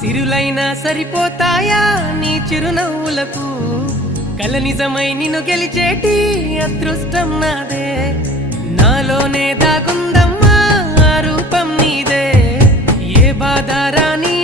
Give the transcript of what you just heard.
సిరులైనా సరిపోతాయా నీ చిరునవ్వులకు కల నిజమై నిన్ను గెలిచేటి అదృష్టం నాదే నాలోనే దాగుందమ్మా ఆ రూపం నీదే ఏ బాధ రాని